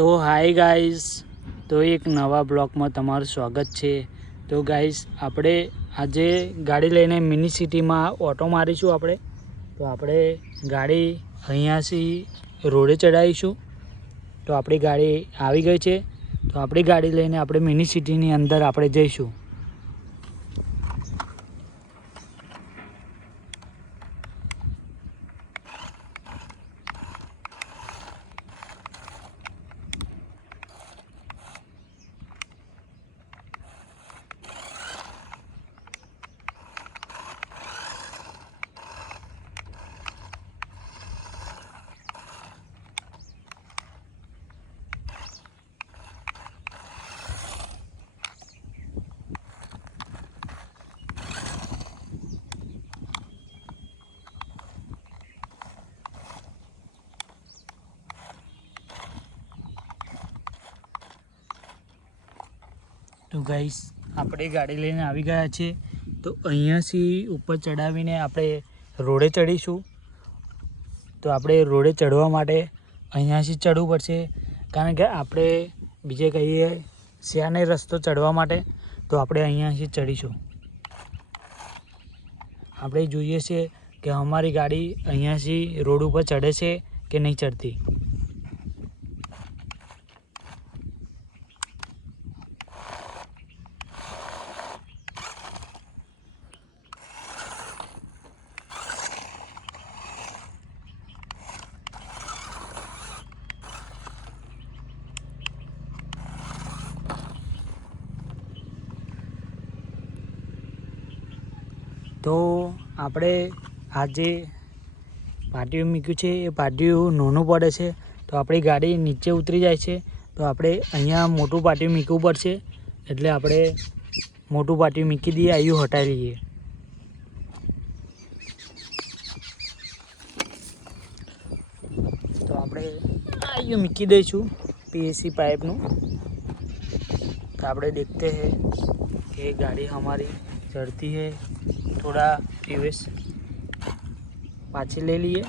તો hi guys, તો એક નવા બ્લોગમાં તમારું સ્વાગત છે। તો ગાઈઝ આપણે આજે ગાડી લઈને મિની સિટીમાં ઓટો મારીશું। આપણે ગાડી અહીંયાથી રોડે ચડાવીશું। તો આપણી ગાડી આવી ગઈ છે। તો આપણી ગાડી લઈને આપણે મિની સિટીની અંદર આપણે જઈશું। તો ગાઈસ આપણે ગાડી લઈને આવી ગયા છે। તો અહીંયાથી ઉપર ચડાવીને આપણે રોડે ચડીશું। તો આપણે રોડે ચડવા માટે અહીંયાથી ચડવું પડશે, કારણ કે આપણે બીજે કહીએ શ્યાને રસ્તો ચડવા માટે। તો આપણે અહીંયાથી ચડીશું। આપણે જોઈએ છે કે અમારી ગાડી અહીંયાથી રોડ ઉપર ચડે છે કે નહીં ચડતી। તો આપણે આજે પાટિયું મૂક્યું છે એ પાટિયું નાનું પડે છે, તો આપણી ગાડી નીચે ઉતરી જાય છે। તો આપણે અહીંયા મોટું પાટિયું મૂકવું પડશે, એટલે આપણે મોટું પાટિયું મૂકી દઈએ, આયું હટાવી લઈએ। તો આપણે આયું મૂકી દઈશું पीएसी पाइपનું। तो આપણે देखते हैं कि गाड़ी हमारी चढ़ती है। थोड़ा रिवर्स पाछे ले लिए।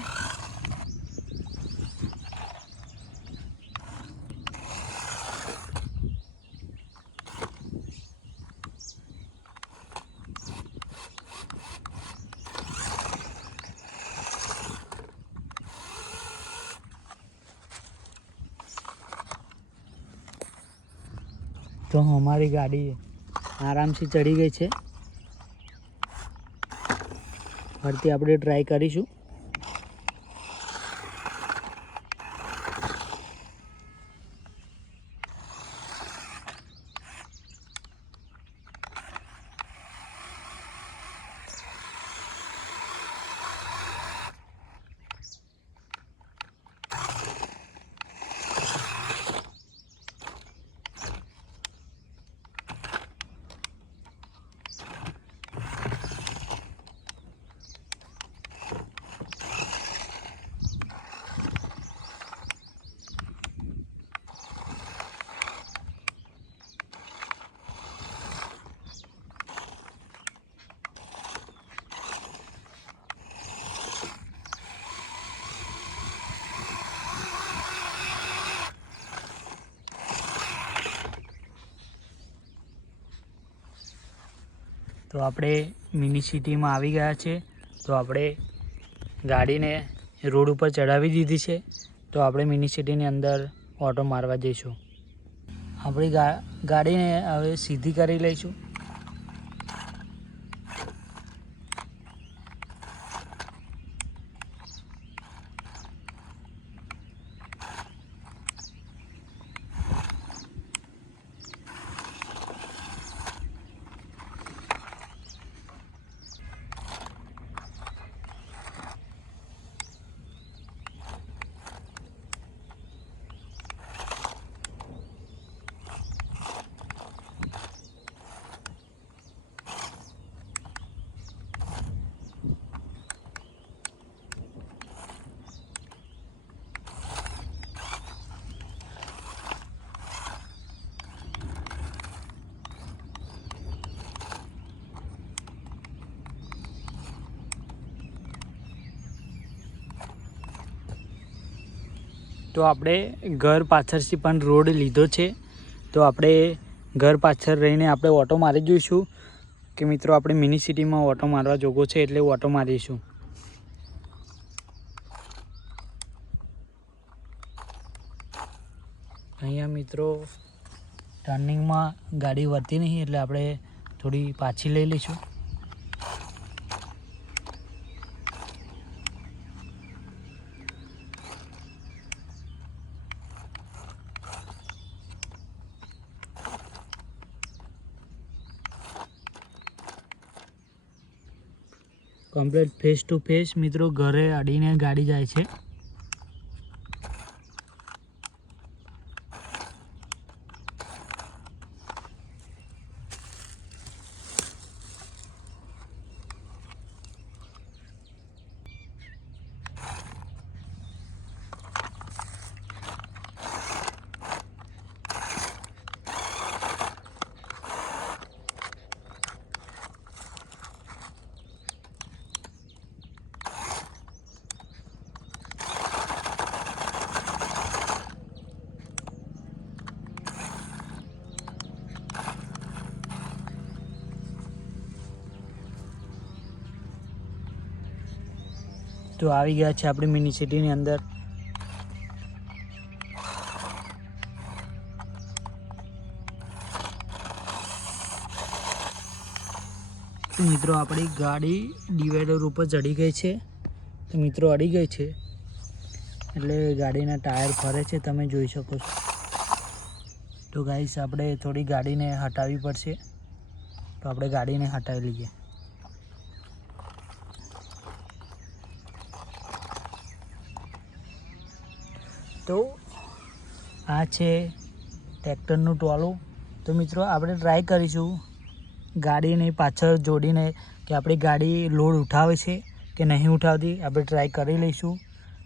तो हमारी गाड़ी आराम से चढ़ी गई है। ફરતી આપણે ટ્રાય કરીશું। તો આપણે મિની સિટીમાં આવી ગયા છે। તો આપણે ગાડીને રોડ ઉપર ચડાવી દીધી છે। તો આપણે મિની સિટીની અંદર ઓટો મારવા જઈશું। આપણી ગાડીને હવે સીધી કરી લઈશું। તો આપણે ઘર પાછળથી પણ રોડ લીધો છે, તો આપણે ઘર પાછળ રહીને આપણે ઓટો મારી જોઈશું કે મિત્રો આપણે મિની સિટીમાં ઓટો મારવા જોગો છે, એટલે ઓટો મારીશું. અહીંયા મિત્રો ટર્નિંગમાં ગાડી વળતી નહીં, એટલે આપણે થોડી પાછી લઈ લઈશું. કમ્પ્લીટ ફેસ ટુ ફેસ મિત્રો ઘરે અડીને ગાડી જાય છે. તો આવી ગયા છે આપણી મિની સિટીની અંદર. તો મિત્રો આપણી ગાડી ડિવાઈડર ઉપર ચડી ગઈ છે. તો મિત્રો અડી ગઈ છે એટલે ગાડીના ટાયર ફરે છે, તમે જોઈ શકો છો. તો ગાઈસ આપણે થોડી ગાડીને હટાવવી પડશે, તો આપણે ગાડીને હટાવી લઈએ. તો આ છે ટ્રેક્ટરનું ટોલું. તો મિત્રો આપણે ટ્રાય કરીશું ગાડીને પાછળ જોડીને કે આપણી ગાડી લોડ ઉઠાવે છે કે નહીં ઉઠાવતી, આપણે ટ્રાય કરી લઈશું.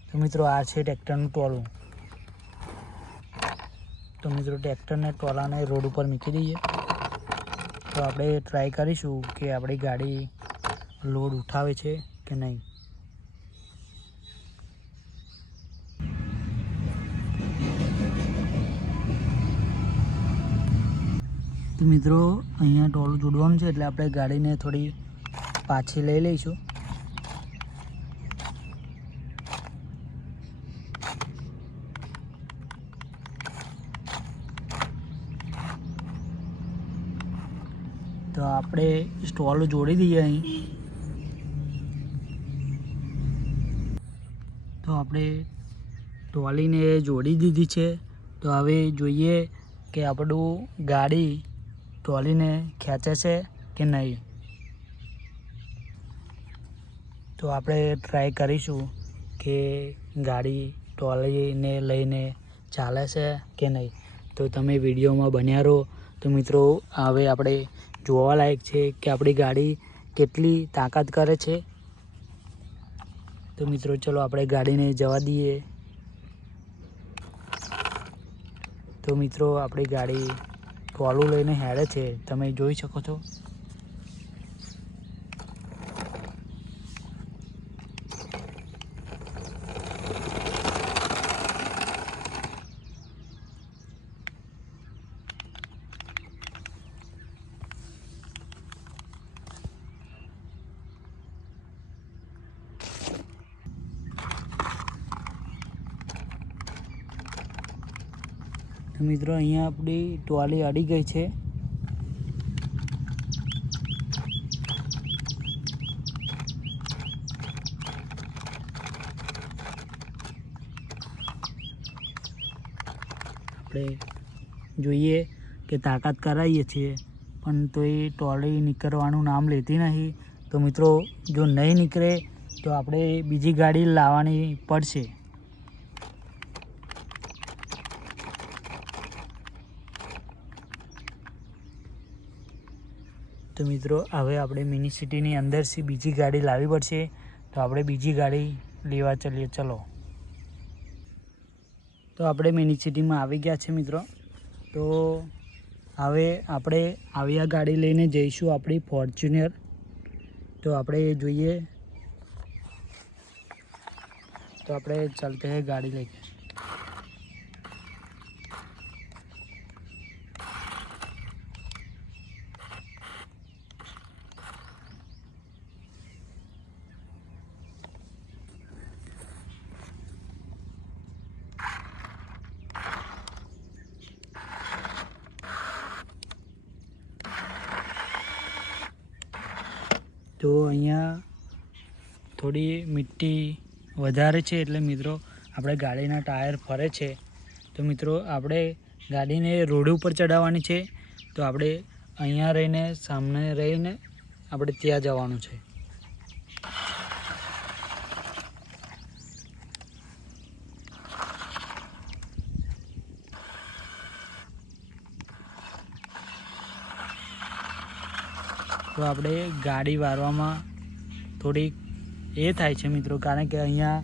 તો મિત્રો આ છે ટ્રેક્ટરનું ટોલું. તો મિત્રો ટ્રેક્ટરને ટોલાને રોડ ઉપર મૂકી દઈએ. તો આપણે ટ્રાય કરીશું કે આપણી ગાડી લોડ ઉઠાવે છે કે નહીં. તો મિત્રો અહીંયા ટોલું જોડવાનું છે, એટલે આપણે ગાડીને થોડી પાછી લઈ લઈશું. તો આપણે સ્ટોલ જોડી દઈએ અહીં. તો આપણે ટોલીને જોડી દીધી છે. તો હવે જોઈએ કે આપણું ગાડી ટોલીને ખેંચે છે કે નહીં. તો આપણે ટ્રાય કરીશું કે ગાડી ટોલીને લઈને ચાલે છે કે નહીં. તો તમે વિડીયોમાં બન્યા રહો. તો મિત્રો હવે આપણે જોવા લાયક છે કે આપણી ગાડી કેટલી તાકાત કરે છે. તો મિત્રો ચલો આપણે ગાડીને જવા દઈએ. તો મિત્રો આપણી ગાડી ટોલું લઈને હેડે છે, તમે જોઈ શકો છો. તો મિત્રો અહીંયા આપણી ટોલી અડી ગઈ છે. આપણે જોઈએ કે તાકાત કરાવીએ છીએ, પણ તો એ ટોલી નીકળવાનું નામ લેતી નહીં. તો મિત્રો જો નહીં નીકળે તો આપણે બીજી ગાડી લાવવાની પડશે. તો મિત્રો હવે આપણે મિની સિટીની અંદરથી બીજી ગાડી લાવવી પડશે. તો આપણે બીજી ગાડી લેવા ચાલીએ. ચલો. તો આપણે મિની સિટીમાં આવી ગયા છે મિત્રો. તો હવે આપણે આવી ગાડી લઈને જઈશું આપણી ફોર્ચ્યુનર. તો આપણે જોઈએ. તો આપણે ચાલતે हैं गाड़ी लेके. તો અહીંયા થોડી મિટ્ટી વધારે છે એટલે મિત્રો આપણે ગાડીના ટાયર ફરે છે. તો મિત્રો આપણે ગાડીને રોડ ઉપર ચડાવવાની છે. તો આપણે અહીંયા રહીને સામને રહીને આપણે ત્યાં જવાનું છે. તો આપણે ગાડી વારવામાં થોડીક એ થાય છે મિત્રો, કારણ કે અહીંયા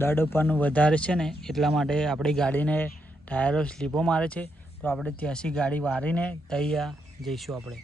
દડ પણ વધારે છે ને એટલા માટે આપણી ગાડીને ટાયરો સ્લીપો મારે છે. તો આપણે ત્યાંથી ગાડી વારીને ત્યાં જઈશું આપણે.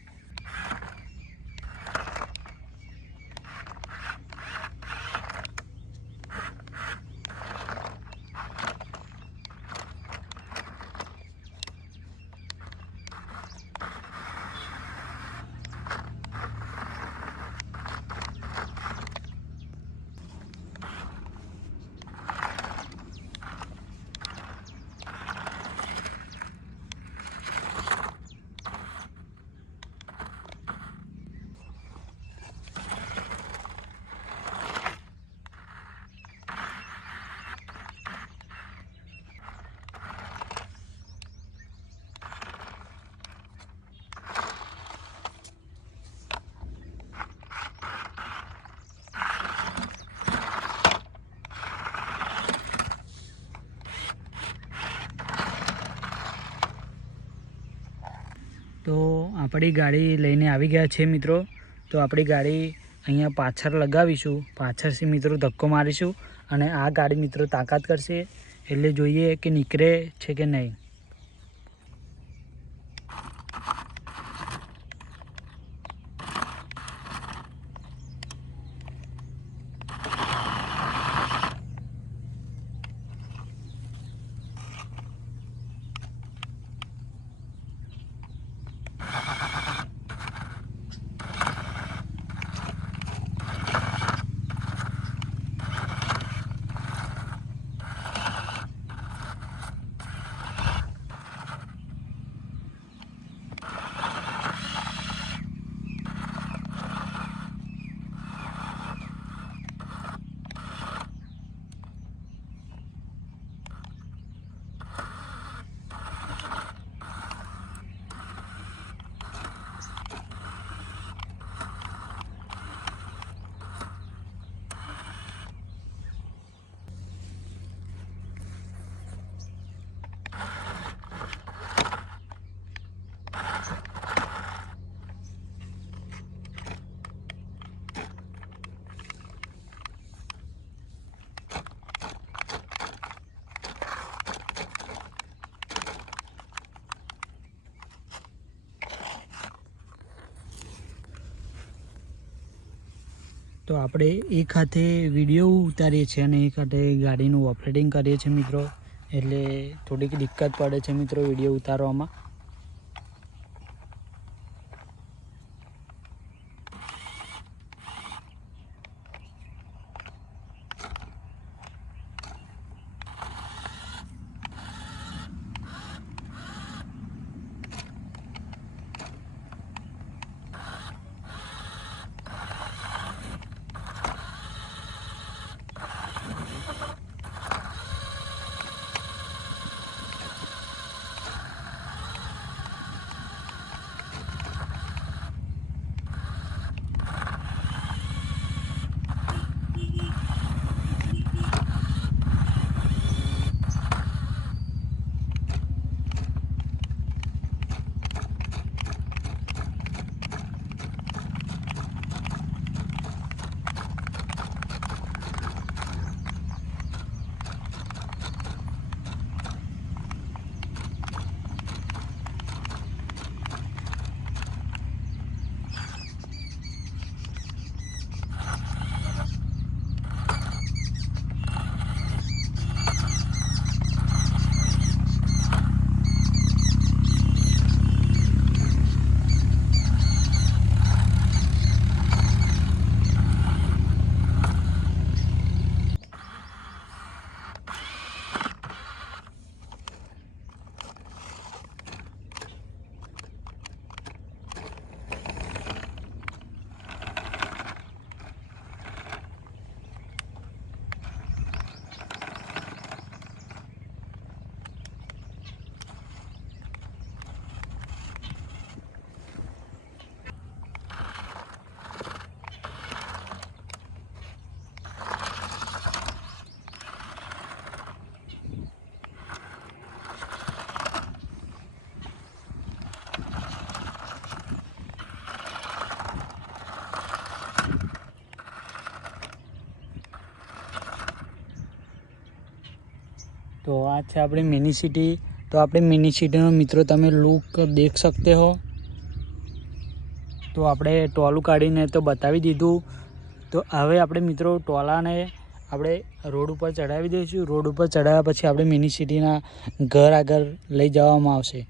તો આપણી ગાડી લઈને આવી ગયા છે મિત્રો. તો આપણી ગાડી અહીંયા પાછળ લગાવીશું, પાછળથી મિત્રો ધક્કો મારીશું અને આ ગાડી મિત્રો તાકાત કરશે એટલે જોઈએ કે નીકળે છે કે નહીં. તો આપણે એક હાથે વિડીયો ઉતારીએ છીએ અને એક હાથે ગાડીનું ઓપરેટિંગ કરીએ છીએ મિત્રો, એટલે થોડીક દિક્કત પડે છે મિત્રો વિડીયો ઉતારવામાં. तो आज છે આપણી મિની સિટી। તો આપણી મિની સિટીનો મિત્રો તમે લુક દેખ सकते हो। તો આપણે ટોલું કાઢીને તો બતાવી દીધું। તો હવે આપણે મિત્રો ટોલાને આપણે રોડ ઉપર ચડાવી દઈશું। રોડ ઉપર ચડાવ્યા પછી આપણે મિની સિટીના ઘર આગળ લઈ જવામાં આવશે।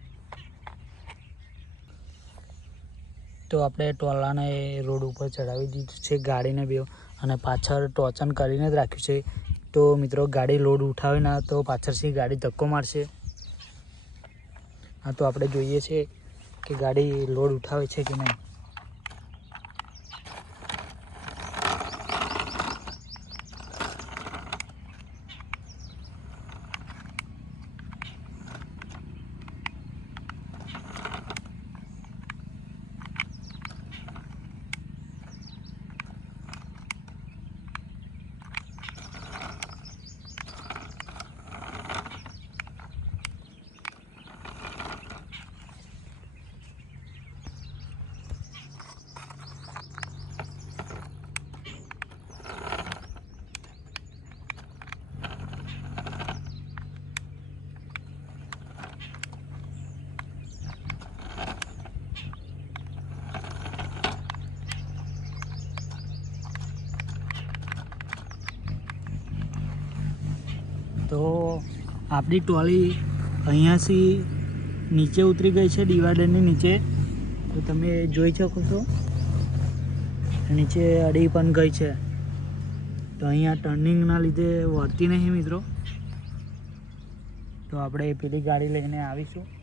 તો આપણે ટોલાને રોડ ઉપર ચડાવી દીધું છે ગાડીને બે, અને પાછળ ટોચન કરીને જ રાખ્યું છે। તો મિત્રો ગાડી લોડ ઉઠાવે ના તો પાછળથી ગાડી ધક્કો મારશે। હા, તો આપણે જોઈએ છે કે ગાડી લોડ ઉઠાવે છે કે નહીં। તો આપણી ટ્રોલી અહીંયાથી નીચે ઉતરી ગઈ છે ડિવાઈડરની નીચે। તો તમે જોઈ શકો છો નીચે અડી પણ ગઈ છે। તો અહીંયા ટર્નિંગના લીધે વળતી નહીં મિત્રો। તો આપણે પેલી ગાડી લઈને આવીશું।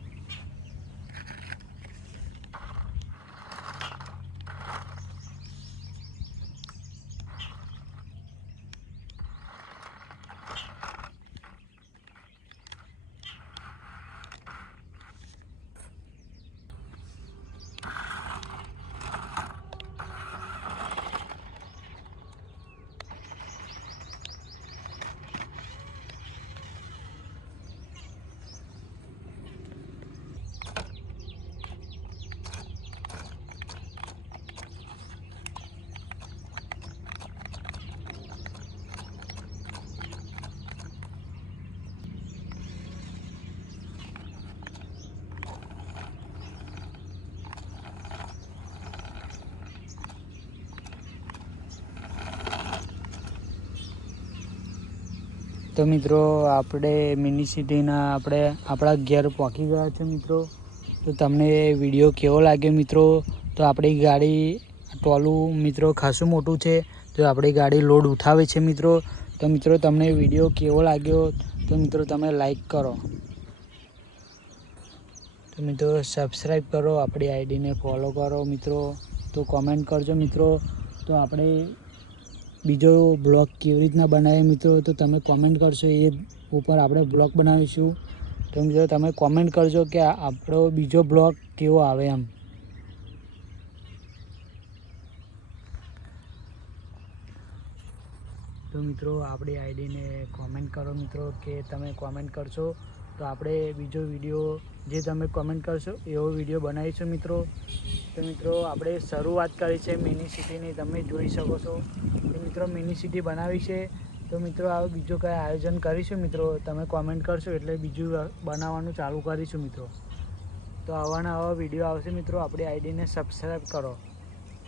તો મિત્રો આપણે મિની સિટીના આપણા ઘેર પહોંચી ગયા છે મિત્રો। તો તમને વિડીયો કેવો લાગે મિત્રો? તો આપણી ગાડી ટોલું મિત્રો ખાસું મોટું છે। તો આપણી ગાડી લોડ ઉઠાવે છે મિત્રો। તો મિત્રો તમને વિડીયો કેવો લાગ્યો તો મિત્રો તમે લાઈક કરો। તો મિત્રો સબસ્ક્રાઈબ કરો, આપણી આઈડીને ફોલો કરો મિત્રો। તો કોમેન્ટ કરજો મિત્રો। તો આપણે બીજો બ્લોગ કેવી રીતના બનાવીએ મિત્રો તો તમે કોમેન્ટ કરશો, એ ઉપર આપણે બ્લોગ બનાવીશું। તો મિત્રો તમે કોમેન્ટ કરજો કે આપણો બીજો બ્લોગ કેવો આવે એમ। તો મિત્રો આપણી આઈડીને કોમેન્ટ કરો મિત્રો, કે તમે કોમેન્ટ કરશો તો આપણે બીજો વિડીયો જે તમે કોમેન્ટ કરશો એવો વિડીયો બનાવીશું મિત્રો। તો મિત્રો આપણે શરૂઆત કરી છે મિની સિટીની, તમે જોઈ શકો છો કે મિત્રો મિની સિટી બનાવી છે। તો મિત્રો આ બીજું કંઈ આયોજન કરીશું મિત્રો, તમે કોમેન્ટ કરશો એટલે બીજું બનાવવાનું ચાલુ કરીશું મિત્રો। તો આવા વિડીયો આવશે મિત્રો। આપણી આઈડીને સબસ્ક્રાઈબ કરો,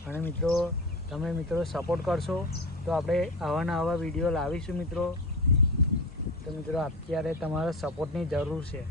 અને મિત્રો તમે મિત્રો સપોર્ટ કરશો તો આપણે આવા વિડીયો લાવીશું મિત્રો। તો મિત્રો અત્યારે તમારા સપોર્ટની જરૂર છે।